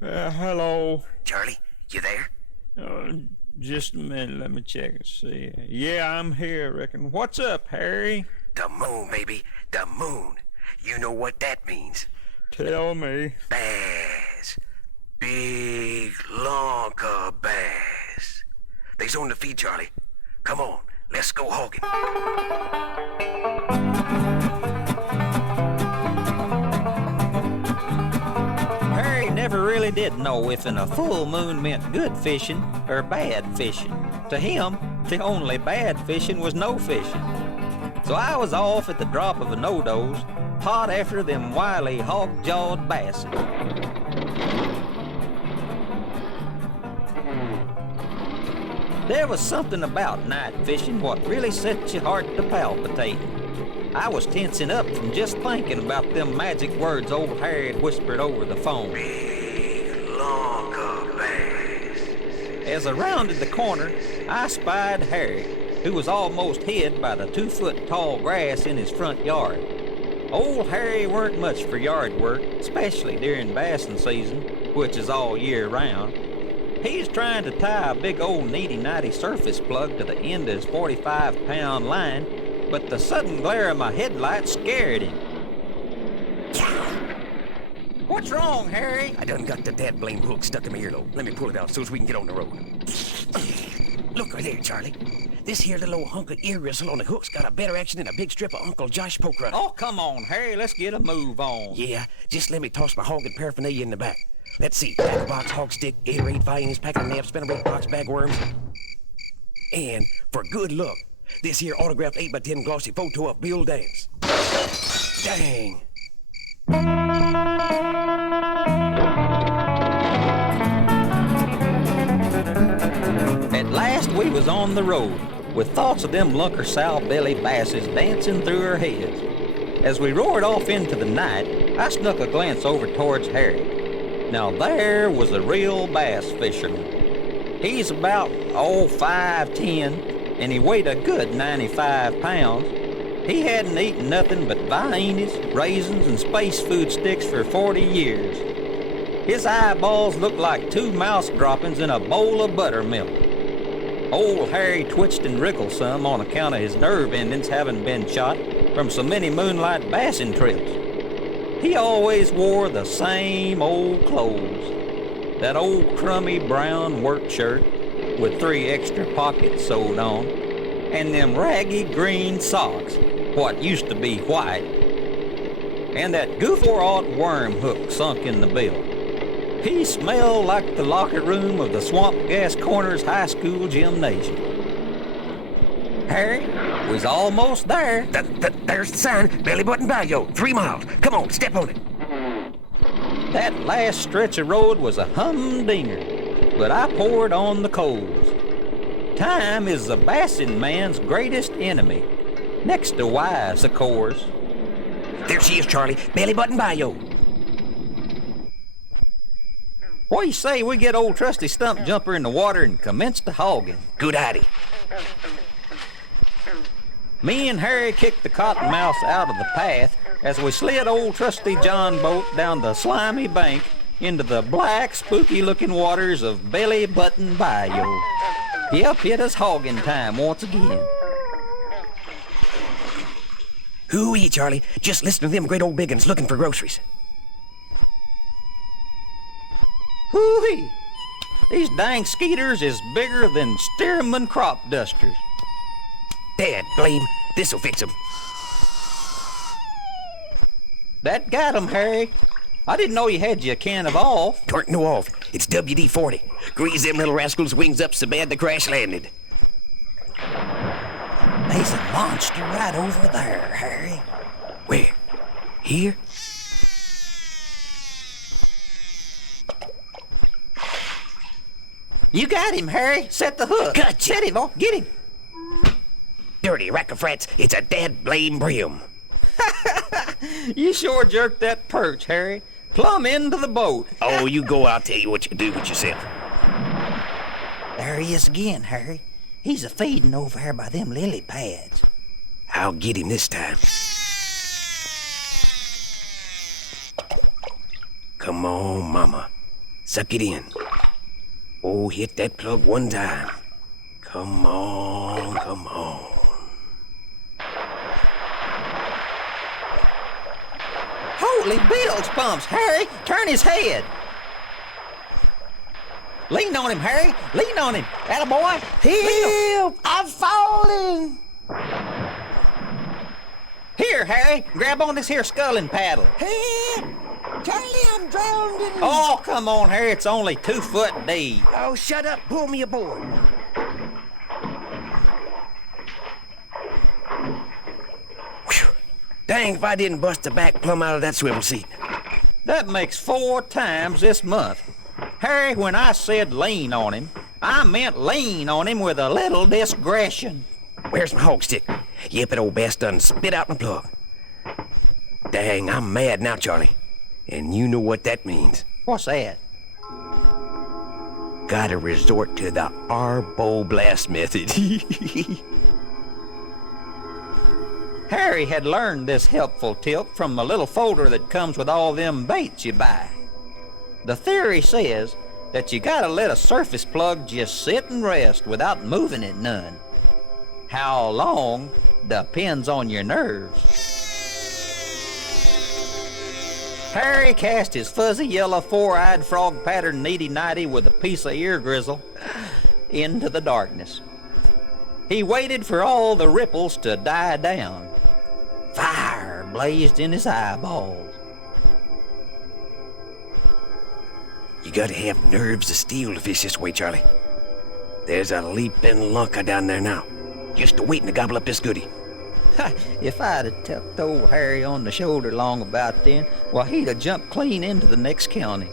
Hello. Charlie, you there? Just a minute. Let me check and see. Yeah, I'm here, reckon. What's up, Harry? The moon, baby. The moon. You know what that means. Tell me. Bass. Big lonka bass. They's on the feed, Charlie. Come on, let's go hogging. Harry never really did know if a full moon meant good fishing or bad fishing. To him, the only bad fishing was no fishing. So I was off at the drop of a no-dose, hot after them wily hog-jawed basses. There was something about night fishing what really set your heart to palpitating. I was tensing up from just thinking about them magic words old Harry had whispered over the phone. Big lonka bass. As I rounded the corner, I spied Harry, who was almost hid by the 2-foot-tall grass in his front yard. Old Harry weren't much for yard work, especially during bassing season, which is all year round. He's trying to tie a big old nighty surface plug to the end of his 45-pound line, but the sudden glare of my headlights scared him. What's wrong, Harry? I done got the dead blame hook stuck in my earlobe. Let me pull it out so as we can get on the road. Look right there, Charlie. This here little old hunk of ear whistle on the hook's got a better action than a big strip of Uncle Josh poke runner. Oh, come on, Harry. Let's get a move on. Yeah, just let me toss my hogging paraphernalia in the back. Let's see, pack box, hog stick, Gatorade, volumes, pack of naps, spinnerbait box, bag worms. And for good luck, this here autographed 8x10 glossy photo of Bill Dance. Dang. At last we was on the road, with thoughts of them lunker sow belly basses dancing through our heads. As we roared off into the night, I snuck a glance over towards Harry. Now there was a real bass fisherman. He's about, 5'10", and he weighed a good 95 pounds. He hadn't eaten nothing but viennas, raisins, and space food sticks for 40 years. His eyeballs looked like 2 mouse droppings in a bowl of buttermilk. Old Harry twitched and wriggled some on account of his nerve endings having been shot from so many moonlight bassing trips. He always wore the same old clothes. That old crummy brown work shirt with 3 extra pockets sewed on, and them raggy green socks, what used to be white, and that goof-or-ought worm hook sunk in the bill. He smelled like the locker room of the Swamp Gas Corners High School gymnasium. Harry, we's almost there. There's the sign, Belly Button Bayou, 3 miles. Come on, step on it. That last stretch of road was a humdinger, but I poured on the coals. Time is the bassing man's greatest enemy, next to wives, of course. There she is, Charlie, Belly Button Bayou. What do you say we get old trusty Stump Jumper in the water and commence the hogging? Good idea. Me and Harry kicked the cottonmouths out of the path as we slid old trusty John Boat down the slimy bank into the black, spooky-looking waters of Belly Button Bayou. Yep, it is hogging time once again. Hoo-wee, Charlie. Just listen to them great old biggins looking for groceries. Hoo-wee! These dang skeeters is bigger than Stearman crop dusters. Dad, blame. This'll fix 'em. That got 'em, Harry. I didn't know you had you a can of off. Twarn't no off. It's WD-40. Grease them little rascals' wings up so bad the crash landed. There's a monster right over there, Harry. Where? Here? You got him, Harry. Set the hook. Gotcha. Set him, oh, get him. Dirty rack of frats. It's a dad blame brim. You sure jerked that perch, Harry. Plumb into the boat. Oh, you go, I'll tell you what you do with yourself. There he is again, Harry. He's a-feeding over here by them lily pads. I'll get him this time. Come on, mama. Suck it in. Oh, hit that plug one time. Come on, come on. Holy bilge pumps, Harry! Turn his head! Lean on him, Harry! Lean on him! Attaboy! Help! I'm falling! Here, Harry! Grab on this here sculling paddle. Help! Charlie, I'm drowning! Oh, come on, Harry. It's only 2 foot deep. Oh, shut up. Pull me aboard. Whew. Dang if I didn't bust the back plumb out of that swivel seat. That makes 4 times this month. Harry, when I said lean on him, I meant lean on him with a little discretion. Where's my hog stick? Yep, that old bass done spit out my plug. Dang, I'm mad now, Charlie. And you know what that means. What's that? Gotta resort to the Arbo blast method. Harry had learned this helpful tip from the little folder that comes with all them baits you buy. The theory says that you gotta let a surface plug just sit and rest without moving it none. How long depends on your nerves. Harry cast his fuzzy yellow 4-eyed frog pattern nighty-nighty with a piece of ear grizzle into the darkness. He waited for all the ripples to die down. Fire blazed in his eyeballs. You gotta have nerves of steel to fish this way, Charlie. There's a leaping lunker down there now, just waiting to gobble up this goodie. If I'd have tucked old Harry on the shoulder long about then, well, he'd have jumped clean into the next county.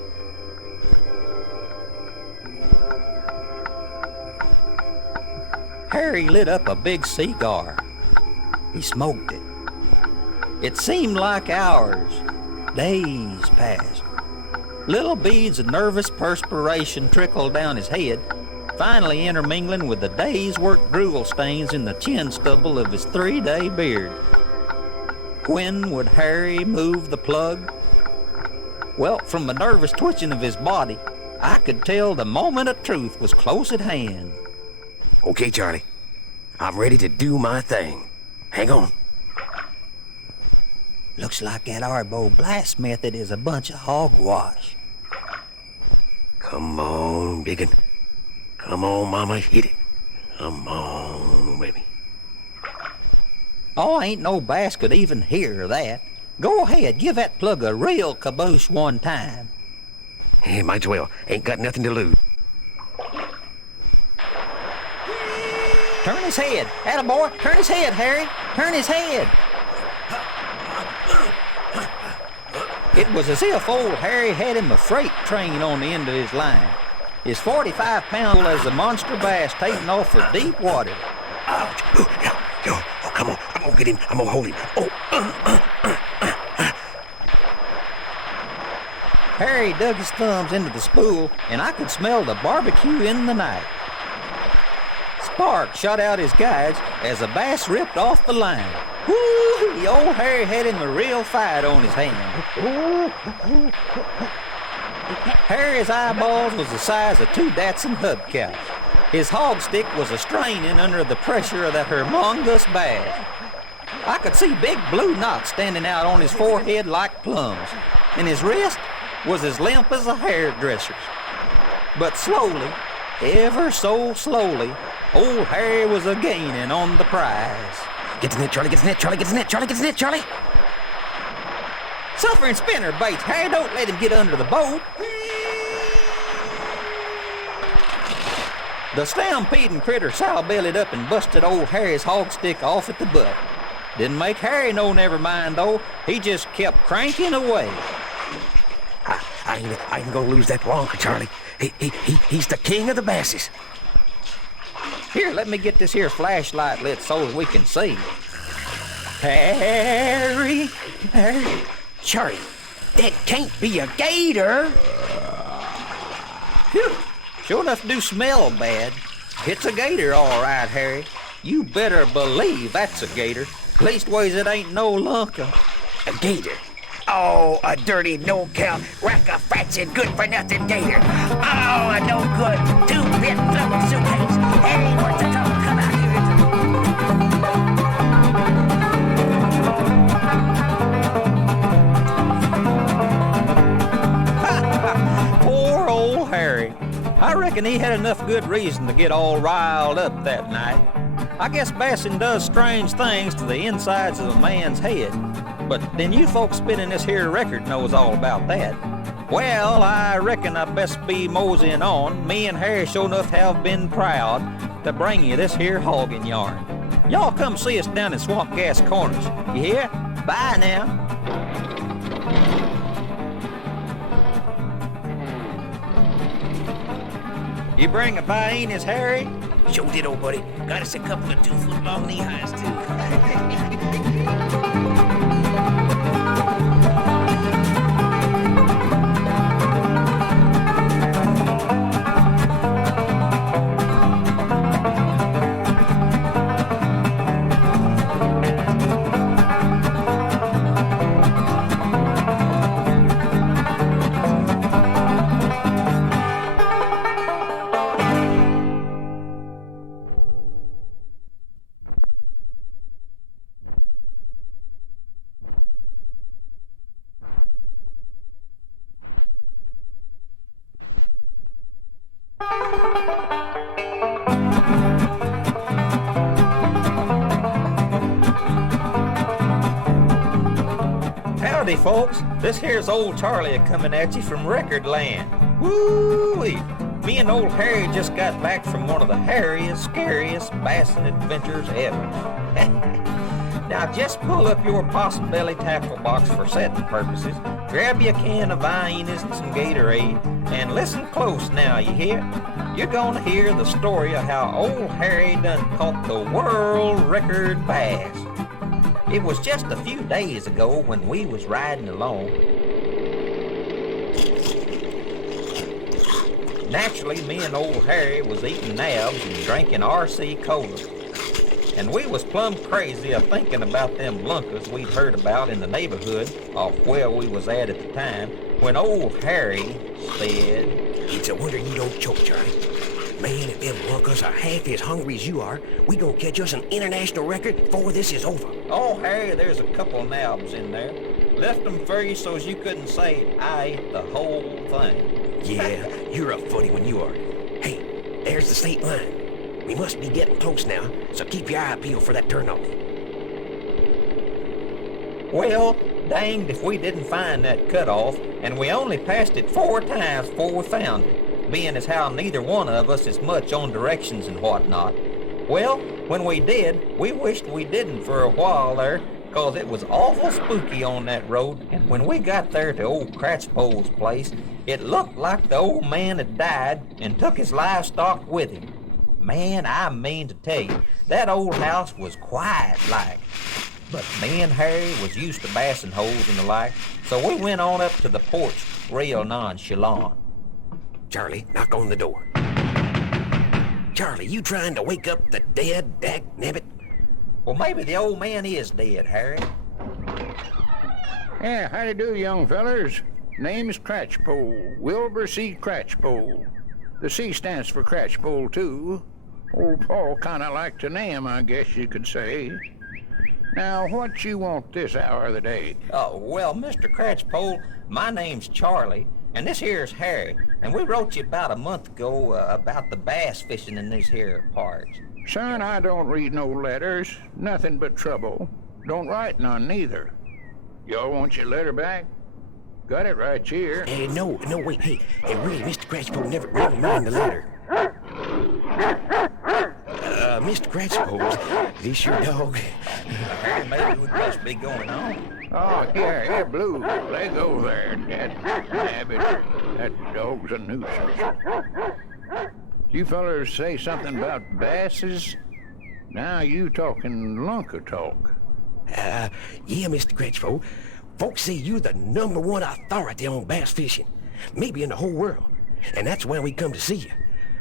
Harry lit up a big cigar. He smoked it. It seemed like hours. Days passed. Little beads of nervous perspiration trickled down his head, finally intermingling with the day's work drool stains in the chin stubble of his 3-day beard. When would Harry move the plug? Well, from the nervous twitching of his body, I could tell the moment of truth was close at hand. Okay, Charlie. I'm ready to do my thing. Hang on. Looks like that Arbo blast method is a bunch of hogwash. Come on, biggin'. Come on, Mama, hit it. Come on, baby. Oh, ain't no bass could even hear that. Go ahead, give that plug a real caboose one time. Hey, might as well. Ain't got nothing to lose. Turn his head. Attaboy, turn his head, Harry. Turn his head. It was as if old Harry had him a freight train on the end of his line. His 45-pound as a monster bass taking off for deep water. Ouch. Oh, come on. I'm gonna get him. I'm gonna hold him. Harry dug his thumbs into the spool, and I could smell the barbecue in the night. Spark shot out his guides as the bass ripped off the line. Woo! Old Harry had him a real fight on his hand. Harry's eyeballs was the size of 2 Datsun hubcaps. His hog stick was a straining under the pressure of that humongous bass. I could see big blue knots standing out on his forehead like plums, and his wrist was as limp as a hairdresser's. But slowly, ever so slowly, old Harry was a-gaining on the prize. Get the net, Charlie. Get the net, Charlie. Get the net, Charlie. Get the net, Charlie. Suffering spinner baits, Harry. Don't let him get under the boat. The stampeding critter sow-bellied up and busted old Harry's hog stick off at the butt. Didn't make Harry no never mind, though. He just kept cranking away. I ain't gonna lose that wonker, Charlie. He's the king of the basses. Here, let me get this here flashlight lit so that we can see. Harry. Charlie, that can't be a gator. Phew. Sure enough do smell bad. It's a gator, all right, Harry. You better believe that's a gator. Leastways, it ain't no lunker. A gator? Oh, a dirty, no-count, rack-a-fratzin' good-for-nothing gator. Oh, a no-good, two-bit floating suitcase. It ain't worth the trouble. Come out here. Poor old Harry. I reckon he had enough good reason to get all riled up that night. I guess bassing does strange things to the insides of a man's head, but then you folks spinning this here record knows all about that. Well, I reckon I best be moseying on. Me and Harry sure enough have been proud to bring you this here hogging yarn. Y'all come see us down in Swamp Gas Corners. You hear? Bye now. You bring a hyenas, Harry? Sure did, old buddy. Got us a couple of 2-foot-long knee-highs, too. Howdy, folks. This here's old Charlie a-coming at you from Record Land. Woo-wee! Me and old Harry just got back from one of the hairiest, scariest bassing adventures ever. Now just pull up your possum belly tackle box for setting purposes, grab you a can of hyenas and some Gatorade, and listen close now, you hear? You're gonna hear the story of how old Harry done caught the world record bass. It was just a few days ago when we was riding along. Naturally, me and old Harry was eating nabs and drinking RC Cola. And we was plumb crazy of thinking about them blunkers we'd heard about in the neighborhood of where we was at the time, when old Harry said, It's a wonder you don't choke, Charlie. Man, if them blunkers are half as hungry as you are, we gonna catch us an international record before this is over. "Oh, Harry, there's a couple nabs in there. Left them for you so's you couldn't say I ate the whole thing." Yeah, you're a funny one, you are. Hey, there's the state line. We must be getting close now, so keep your eye peeled for that turnoff. Well, danged if we didn't find that cutoff, and we only passed it 4 times before we found it, being as how neither one of us is much on directions and whatnot. Well, when we did, we wished we didn't for a while there, 'cause it was awful spooky on that road, and when we got there to old Cratchpole's place, it looked like the old man had died and took his livestock with him. Man, I mean to tell you, that old house was quiet like. But me and Harry was used to bassing holes and the like, so we went on up to the porch real nonchalant. Charlie, knock on the door. Charlie, you trying to wake up the dead dag-nabbit? Well, maybe the old man is dead, Harry. Yeah, how do you do, young fellers? Name is Cratchpole, Wilbur C. Cratchpole. The C stands for Cratchpole, too. Old Paul kinda liked the name, I guess you could say. Now, what you want this hour of the day? Oh, well, Mr. Cratchpole, my name's Charlie, and this here's Harry, and we wrote you about a month ago about the bass fishing in these here parts. Son, I don't read no letters. Nothing but trouble. Don't write none, neither. Y'all want your letter back? Got it right here. Hey, no, wait, hey, really, Mr. Cratchpole never mind the letter. Mr. Cratchpole, this your dog? Harry, maybe we'd best be going on. Oh, here, Blue. Let go there. That dog's a nuisance. You fellers say something about basses? Now you talking lunker talk. Yeah, Mr. Cratchpole. Folks say you're the #1 authority on bass fishing, maybe in the whole world. And that's why we come to see you.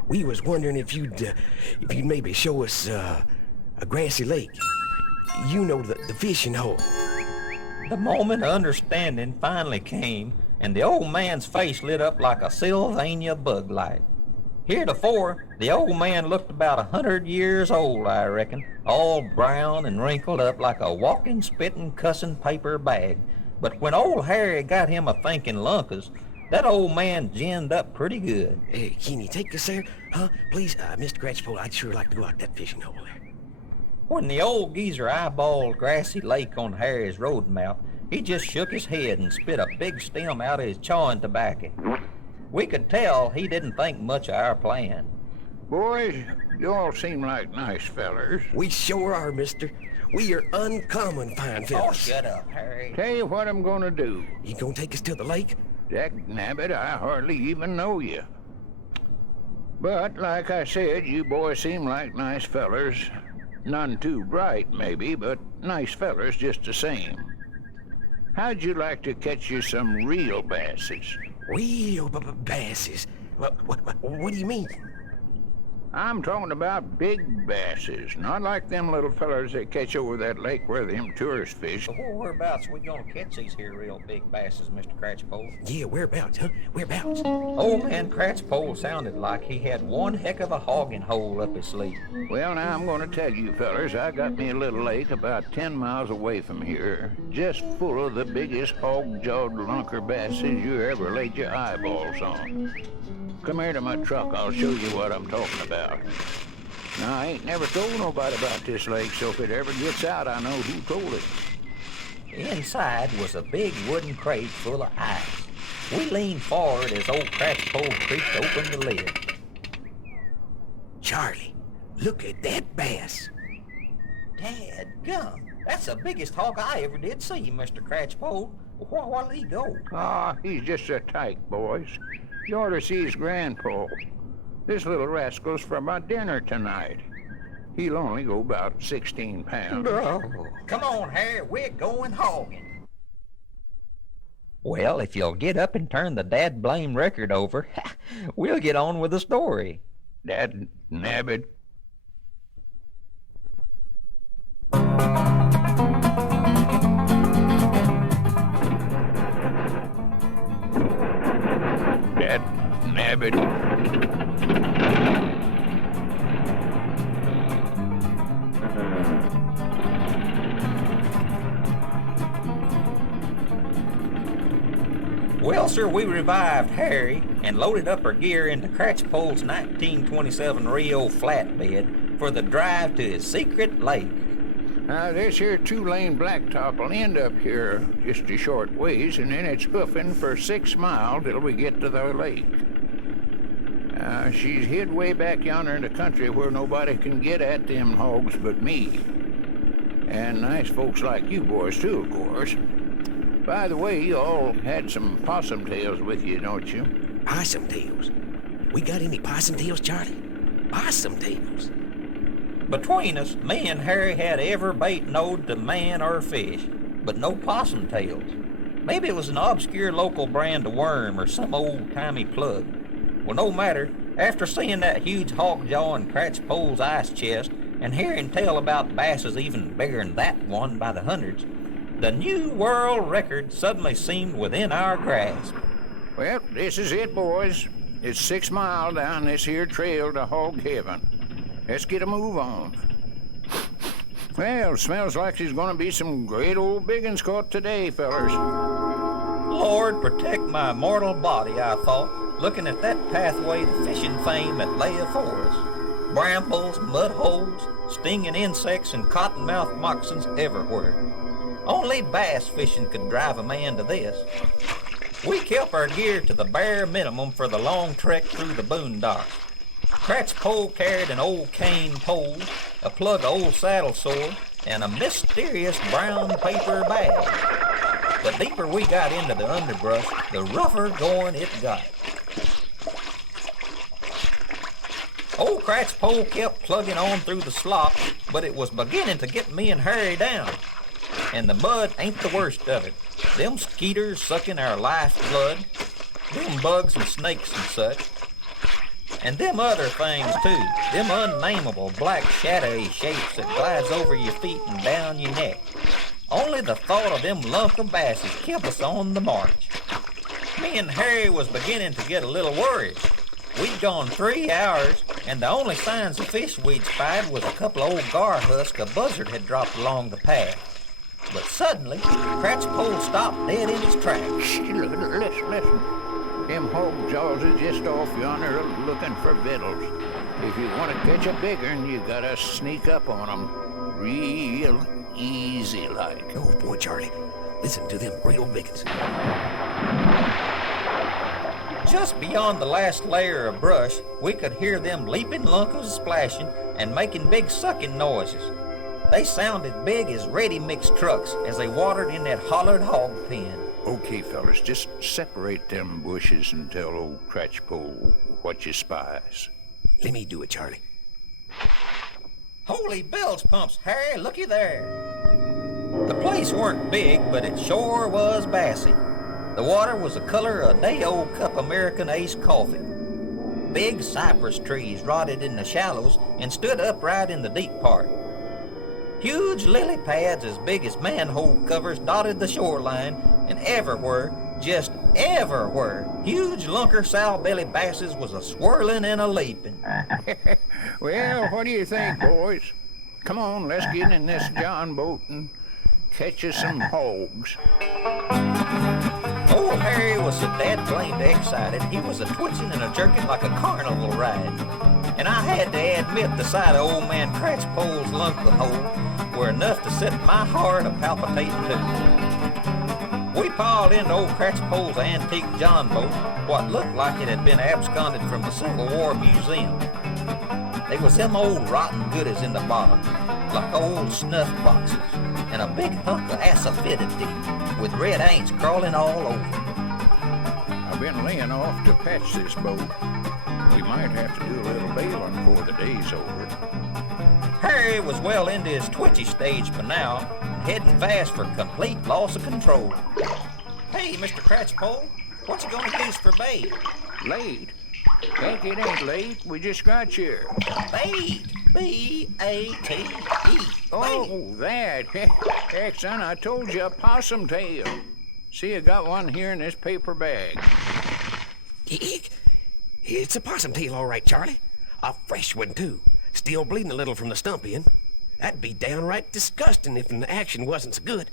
We was wondering if you'd maybe show us, a grassy lake. You know, the fishing hole. The moment of understanding finally came, and the old man's face lit up like a Sylvania bug light. Heretofore, the old man looked about 100 years old, I reckon, all brown and wrinkled up like a walking, spitting, cussing paper bag. But when old Harry got him a-thinking lunkers, that old man ginned up pretty good. Hey, can you take us there? Huh? Please, Mr. Cratchpole, I'd sure like to go out that fishing hole there. When the old geezer eyeballed Grassy Lake on Harry's road map, he just shook his head and spit a big stem out of his chawing tobacco. We could tell he didn't think much of our plan. Boys, you all seem like nice fellers. We sure are, mister. We are uncommon fine Oh, fellas. shut up, Harry. Tell you what I'm gonna do. You gonna take us to the lake? Dagnabbit, I hardly even know you. But, like I said, you boys seem like nice fellers. None too bright, maybe, but nice fellers just the same. How'd you like to catch you some real basses? Real basses. What do you mean? I'm talking about big basses, not like them little fellers they catch over that lake where them tourists fish. So whereabouts we gonna catch these here real big basses, Mr. Cratchpole? Yeah, whereabouts, huh? Whereabouts? Old man Cratchpole sounded like he had one heck of a hogging hole up his sleeve. Well, now I'm gonna tell you fellers, I got me a little lake about 10 miles away from here, just full of the biggest hog-jawed lunker basses you ever laid your eyeballs on. Come here to my truck, I'll show you what I'm talking about. Now, I ain't never told nobody about this lake, so if it ever gets out, I know who told it. Inside was a big wooden crate full of ice. We leaned forward as old Cratchpole creaked open the lid. Charlie, look at that bass. Dadgum, that's the biggest hog I ever did see, Mr. Cratchpole. Where'd he go? Ah, he's just a tyke, boys. You ought to see his grandpa. This little rascal's for my dinner tonight. He'll only go about 16 pounds. Come on, Harry, we're going hogging. Well, if you'll get up and turn the dad-blame record over, we'll get on with the story. Dagnabbit. Dagnabbit. Well, sir, we revived Harry and loaded up our gear into Cratchpole's 1927 Rio flatbed for the drive to his secret lake. Now, this here two-lane blacktop will end up here just a short ways, and then it's hoofing for 6 miles till we get to the lake. She's hid way back yonder in the country where nobody can get at them hogs but me. And nice folks like you boys, too, of course. By the way, you all had some possum tails with you, don't you? Possum tails? We got any possum tails, Charlie? Possum tails? Between us, me and Harry had every bait knowed to man or fish, but no possum tails. Maybe it was an obscure local brand of worm or some old-timey plug. Well, no matter, after seeing that huge hog jaw in Cratchpole's ice chest and hearing tell about basses even bigger than that one by the hundreds, the new world record suddenly seemed within our grasp. Well, this is it, boys. It's 6 miles down this here trail to hog heaven. Let's get a move on. Well, smells like there's gonna be some great old biggins caught today, fellers. Lord, protect my mortal body, I thought, looking at that pathway to fishing fame that lay afore us. Brambles, mud holes, stinging insects, and cottonmouth moccasins everywhere. Only bass fishing could drive a man to this. We kept our gear to the bare minimum for the long trek through the boondocks. Cratchpole carried an old cane pole, a plug of old saddle sore, and a mysterious brown paper bag. The deeper we got into the underbrush, the rougher going it got. Old Cratchpole kept plugging on through the slop, but it was beginning to get me and Harry down. And the mud ain't the worst of it. Them skeeters sucking our lifeblood, them bugs and snakes and such, and them other things too, them unnameable black shadowy shapes that glides over your feet and down your neck. Only the thought of them lunk of basses kept us on the march. Me and Harry was beginning to get a little worried. We'd gone 3 hours, and the only signs of fish we'd spied was a couple of old gar husks a buzzard had dropped along the path. But suddenly, Cratchpole stopped dead in his tracks. Shh, listen. Them hog jaws are just off yonder looking for victuals. If you want to catch a big one, you gotta sneak up on 'em real easy like. Oh, boy, Charlie. Listen to them great old biggins. Just beyond the last layer of brush, we could hear them leaping lunkers splashing and making big sucking noises. They sounded big as ready-mixed trucks as they watered in that hollered hog pen. Okay, fellas, just separate them bushes and tell old Cratchpole what you spies. Let me do it, Charlie. Holy bilge pumps, Harry, looky there. The place weren't big, but it sure was bassy. The water was the color of a day-old cup American Ace coffee. Big cypress trees rotted in the shallows and stood upright in the deep part. Huge lily pads as big as manhole covers dotted the shoreline, and everywhere, just everywhere, huge lunker sow-belly basses was a-swirling and a-leaping. Well, what do you think, boys? Come on, let's get in this John boat and catch us some hogs. Old Harry was so dad-blamed excited, he was a-twitching and a-jerking like a carnival ride. And I had to admit the sight of old man Cratchpole's lunk of hole were enough to set my heart a-palpitating too. We piled into old Cratchpole's antique John boat, what looked like it had been absconded from the Civil War Museum. There was them old rotten goodies in the bottom, like old snuff boxes, and a big hunk of acidity with red ants crawling all over. I've been laying off to patch this boat. We might have to do a little bailing before the day's over. Harry was well into his twitchy stage by now, and heading fast for complete loss of control. Hey, Mr. Cratchpole, what you gonna use for bait? Late? Heck, it ain't late. We just got here. Bait! B-A-T-E. Oh, that. Heck, son, I told you, a possum tail. See, I got one here in this paper bag. It's a possum tail, all right, Charlie. A fresh one, too. Still bleeding a little from the stump end. That'd be downright disgusting if the action wasn't so good.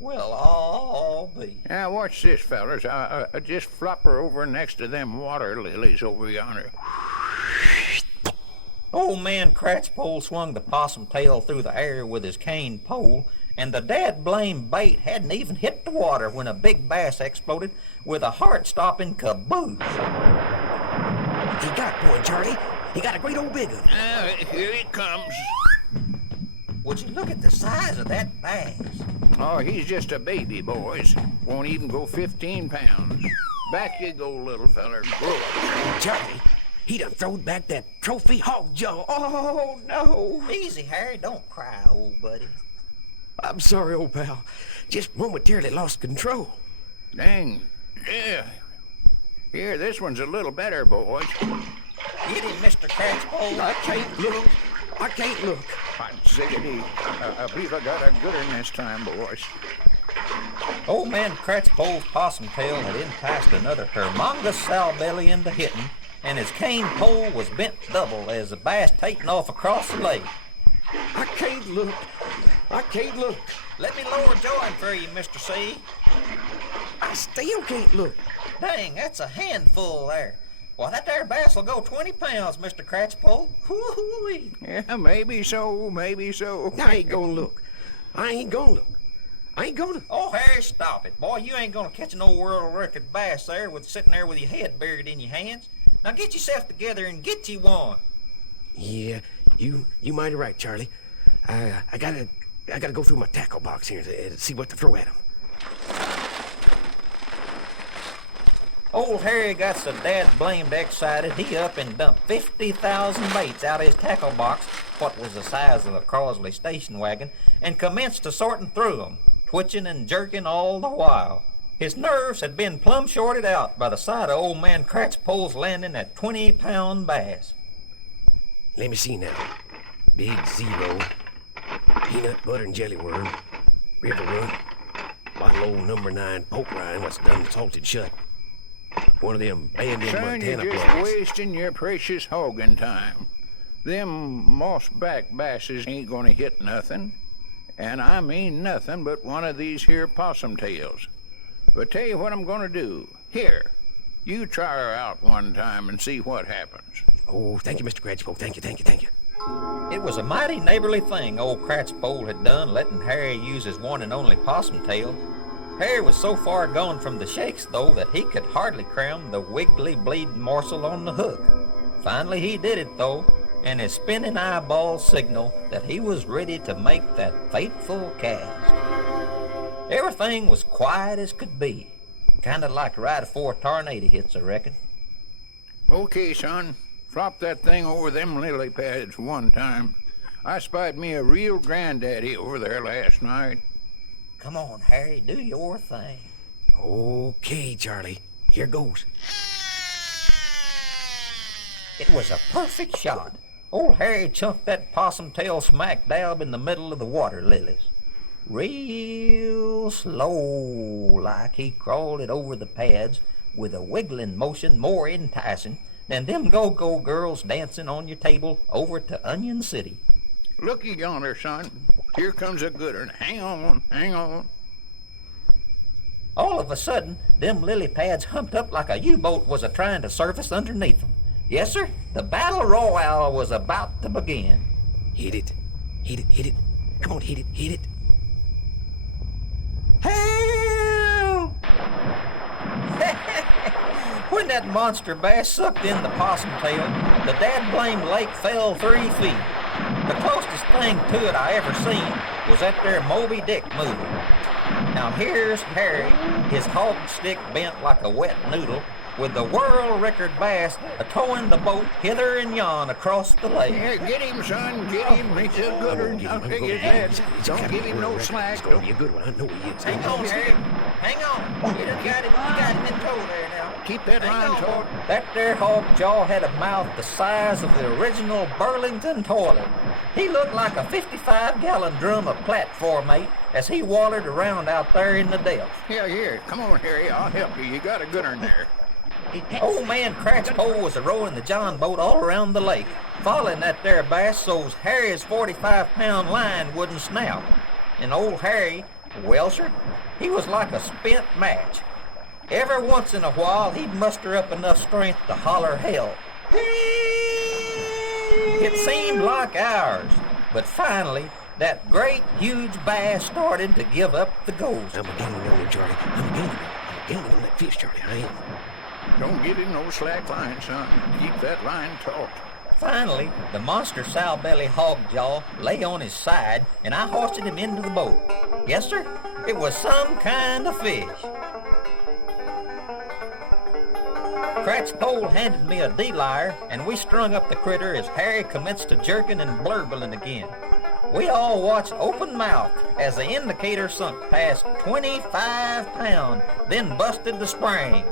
Well, I'll be. Now, watch this, fellas. I just flop her over next to them water lilies over yonder. Old man Cratchpole swung the possum tail through the air with his cane pole, and the dad-blamed bait hadn't even hit the water when a big bass exploded with a heart-stopping caboose. He got one, Charlie. He got a great old big one. Here he comes. Would you look at the size of that bass? Oh, he's just a baby, boys. Won't even go 15 pounds. Back you go, little feller. Grow up. Charlie, he done throwed back that trophy hog jaw. Oh, no. Easy, Harry. Don't cry, old buddy. I'm sorry, old pal. Just momentarily lost control. Dang. Yeah. Here, this one's a little better, boys. Get him, Mr. Cratchpole. I can't look. I can't look. Hot ziggity. I believe I got a good one this time, boys. Old man Cratchpole's possum tail had enticed another humongous sow-belly into hitting, and his cane pole was bent double as the bass taken off across the lake. I can't look. I can't look. Let me lower join for you, Mr. C. I still can't look. Dang, that's a handful there. Why, that there bass will go 20 pounds, Mr. Cratchpole. Whoo-hoo-wee. Yeah, maybe so, maybe so. I ain't gonna look. I ain't gonna look. I ain't gonna. Oh, Harry, stop it. Boy, you ain't gonna catch an old world record bass there sitting there with your head buried in your hands. Now get yourself together and get you one. Yeah, you mighty right, Charlie. I gotta go through my tackle box here to see what to throw at him. Old Harry got so dad-blamed excited, he up and dumped 50,000 baits out of his tackle box, what was the size of a Crosley station wagon, and commenced to sorting through them, twitching and jerking all the while. His nerves had been plumb shorted out by the sight of old man Cratchpole's landing that 20-pound bass. Let me see now. Big zero. peanut butter and jelly worm, river run, bottle old number 9 poke rind what's done salted shut. One of them abandoned Son, Montana you're just blocks. wasting your precious hogging time. Them mossback basses ain't gonna hit nothing. And I mean nothing but one of these here possum tails. But tell you what I'm gonna do. Here, you try her out one time and see what happens. Oh, thank you, Mr. Cratchpole. Thank you, thank you, thank you. It was a mighty neighborly thing old Cratchpole had done, letting Harry use his one and only possum tail. Harry was so far gone from the shakes, though, that he could hardly cram the wiggly bleeding morsel on the hook. Finally he did it, though, and his spinning eyeballs signaled that he was ready to make that fateful cast. Everything was quiet as could be, kind of like right afore a tornado hits, I reckon. Okay, son. Flop that thing over them lily pads one time. I spied me a real granddaddy over there last night. Come on, Harry, do your thing. Okay, Charlie. Here goes. It was a perfect shot. Old Harry chunked that possum tail smack dab in the middle of the water lilies. Real slow like he crawled it over the pads with a wiggling motion more enticing than them go-go girls dancing on your table over to Onion City. Looky yonder, son. Here comes a good one. Hang on, hang on. All of a sudden, them lily pads humped up like a U-boat was a-trying to surface underneath them. Yes, sir, the battle royale was about to begin. Hit it. Hit it, hit it. Come on, hit it, hit it. Help! When that monster bass sucked in the possum tail, the dad-blamed lake fell 3 feet. The closest thing to it I ever seen was that there Moby Dick movie. Now here's Harry, his hog stick bent like a wet noodle, with the world record bass a-towing the boat hither and yon across the lake. Yeah, get him, son. Get him. He's a good one. I'll take his head. Don't give him no slack. It's gonna be a good one. I know he is. Hang on, Harry. Hang on. You done got him in tow there now. Keep that Hang line on. taut. That there hog jaw had a mouth the size of the original Burlington toilet. He looked like a 55-gallon drum of platformate as he wallered around out there in the depths. Here. Come on, Harry. I'll help you. You got a good one there. Old man Cratchpole was a-rowing the John boat all around the lake, following that there bass so's Harry's 45-pound line wouldn't snap. And old Harry, well, sir, he was like a spent match. Every once in a while, he'd muster up enough strength to holler help. It seemed like hours, but finally, that great, huge bass started to give up the ghost. I'm gaining on him, Charlie. I'm gaining on that fish, Charlie. I am. Don't get him no slack line, son. Keep that line taut. Finally, the monster sow-belly hog jaw lay on his side, and I hoisted him into the boat. Yes, sir, it was some kind of fish. Cratchpole handed me a D-lyre, and we strung up the critter as Harry commenced to jerking and blurbling again. We all watched open-mouthed as the indicator sunk past 25 pounds, then busted the spring.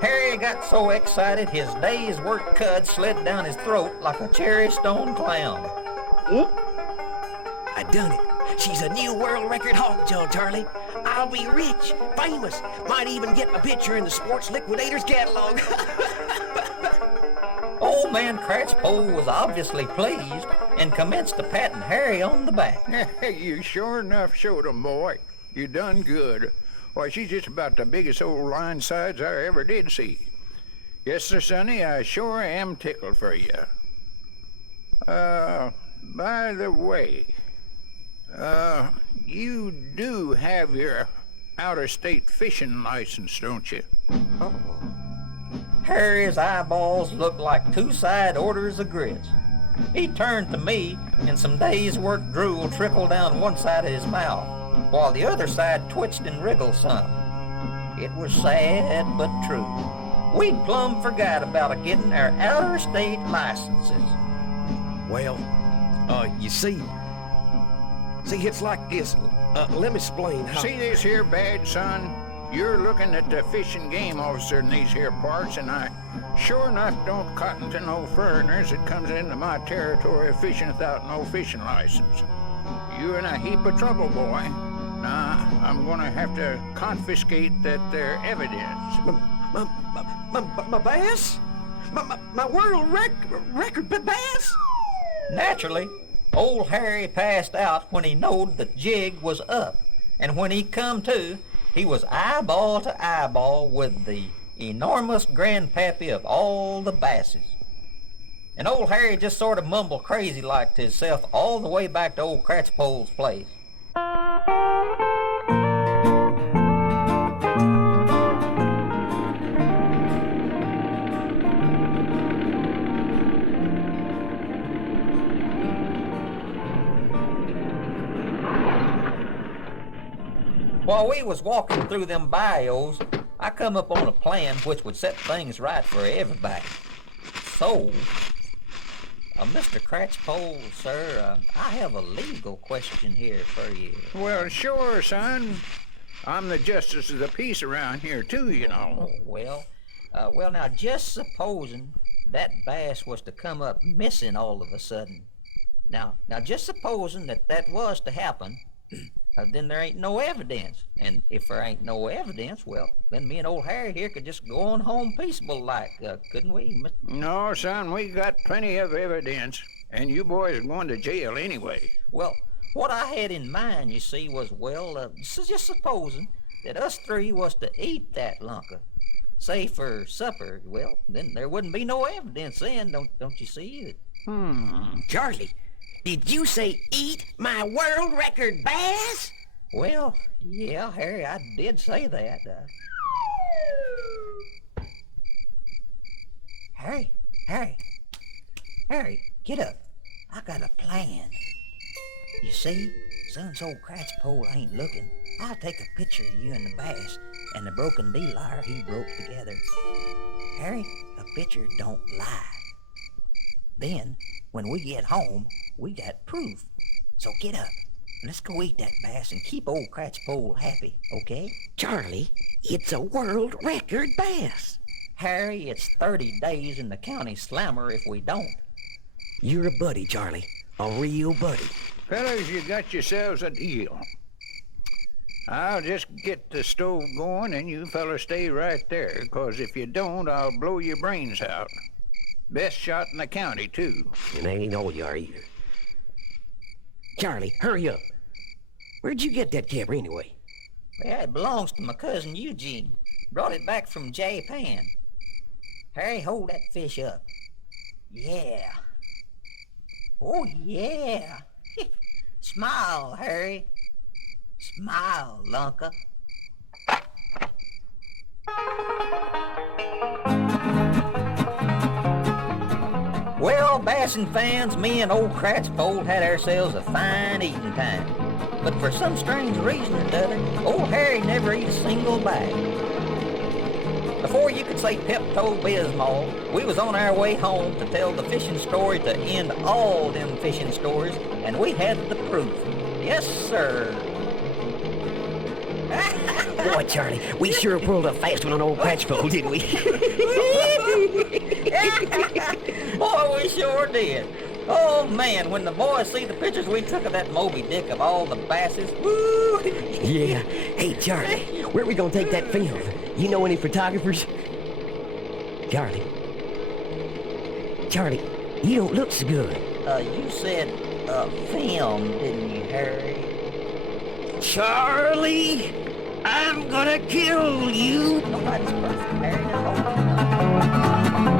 Harry got so excited his day's work cud slid down his throat like a cherry stone clown. I done it. She's a new world record hog jaw, Charlie. I'll be rich, famous, might even get a picture in the Sports Liquidators catalog. Old man Cratchpole was obviously pleased and commenced to patting Harry on the back. You sure enough showed 'em, boy. You done good. Why, she's just about the biggest old line sides I ever did see. Yes, sir, Sonny, I sure am tickled for you. By the way, you do have your out-of-state fishing license, don't you? Harry's eyeballs looked like two-side orders of grits. He turned to me, and some days' work drool trickled down one side of his mouth, while the other side twitched and wriggled some. It was sad but true. We'd plumb forgot about getting our out-of-state licenses. Well, you see, it's like this. Let me explain how... See this here badge, son? You're looking at the fish and game officer in these here parts, and I sure enough don't cotton to no foreigners that comes into my territory fishing without no fishing license. You're in a heap of trouble, boy. Now, I'm gonna have to confiscate that there evidence. My bass? My world record bass? Naturally, old Harry passed out when he knowed the jig was up. And when he come to, he was eyeball to eyeball with the enormous grandpappy of all the basses. And old Harry just sort of mumbled crazy like to himself all the way back to old Cratchpole's place. While we was walking through them bayous, I come up on a plan which would set things right for everybody. So, Mr. Cratchpole, sir, I have a legal question here for you. Well, sure, son. I'm the justice of the peace around here, too, you know. Well, now, just supposing that bass was to come up missing all of a sudden. Now, just supposing that was to happen, then there ain't no evidence. And if there ain't no evidence, well, then me and old Harry here could just go on home peaceable like, couldn't we? No, son, we got plenty of evidence, and you boys are going to jail anyway. Well, what I had in mind, you see, was, just supposing that us three was to eat that lunker, say for supper, well, then there wouldn't be no evidence then, don't you see? Charlie, did you say eat my world record bass? Well, yeah, Harry, I did say that. Harry, get up. I got a plan. You see, since old Cratchpole ain't looking, I'll take a picture of you and the bass and the broken D-lyre he broke together. Harry, a picture don't lie. Then, when we get home, we got proof. So get up. Let's go eat that bass and keep old Cratchpole happy, okay? Charlie, it's a world record bass. Harry, it's 30 days in the county slammer if we don't. You're a buddy, Charlie. A real buddy. Fellas, you got yourselves a deal. I'll just get the stove going and you fellas stay right there, 'cause if you don't, I'll blow your brains out. Best shot in the county, too. And I ain't all you are either. Charlie, hurry up. Where'd you get that camera anyway? Well, it belongs to my cousin Eugene. Brought it back from Japan. Harry, hold that fish up. Yeah. Oh, yeah. Smile, Harry. Smile, Lunka. Well, bassin' fans, me and old Cratchpole had ourselves a fine eating time. But for some strange reason or other, old Harry never ate a single bite. Before you could say Pepto-Bismol, we was on our way home to tell the fishing story to end all them fishing stories, and we had the proof. Yes, sir. Boy, Charlie, we sure pulled a fast one on old Cratchpole, didn't we? Boy, we sure did. Oh, man, when the boys see the pictures we took of that Moby Dick of all the basses, woo! Yeah. Hey, Charlie, where we gonna take that film? You know any photographers? Charlie, you don't look so good. You said, film, didn't you, Harry? Charlie, I'm gonna kill you. Nobody's perfect, Harry. Just hold on.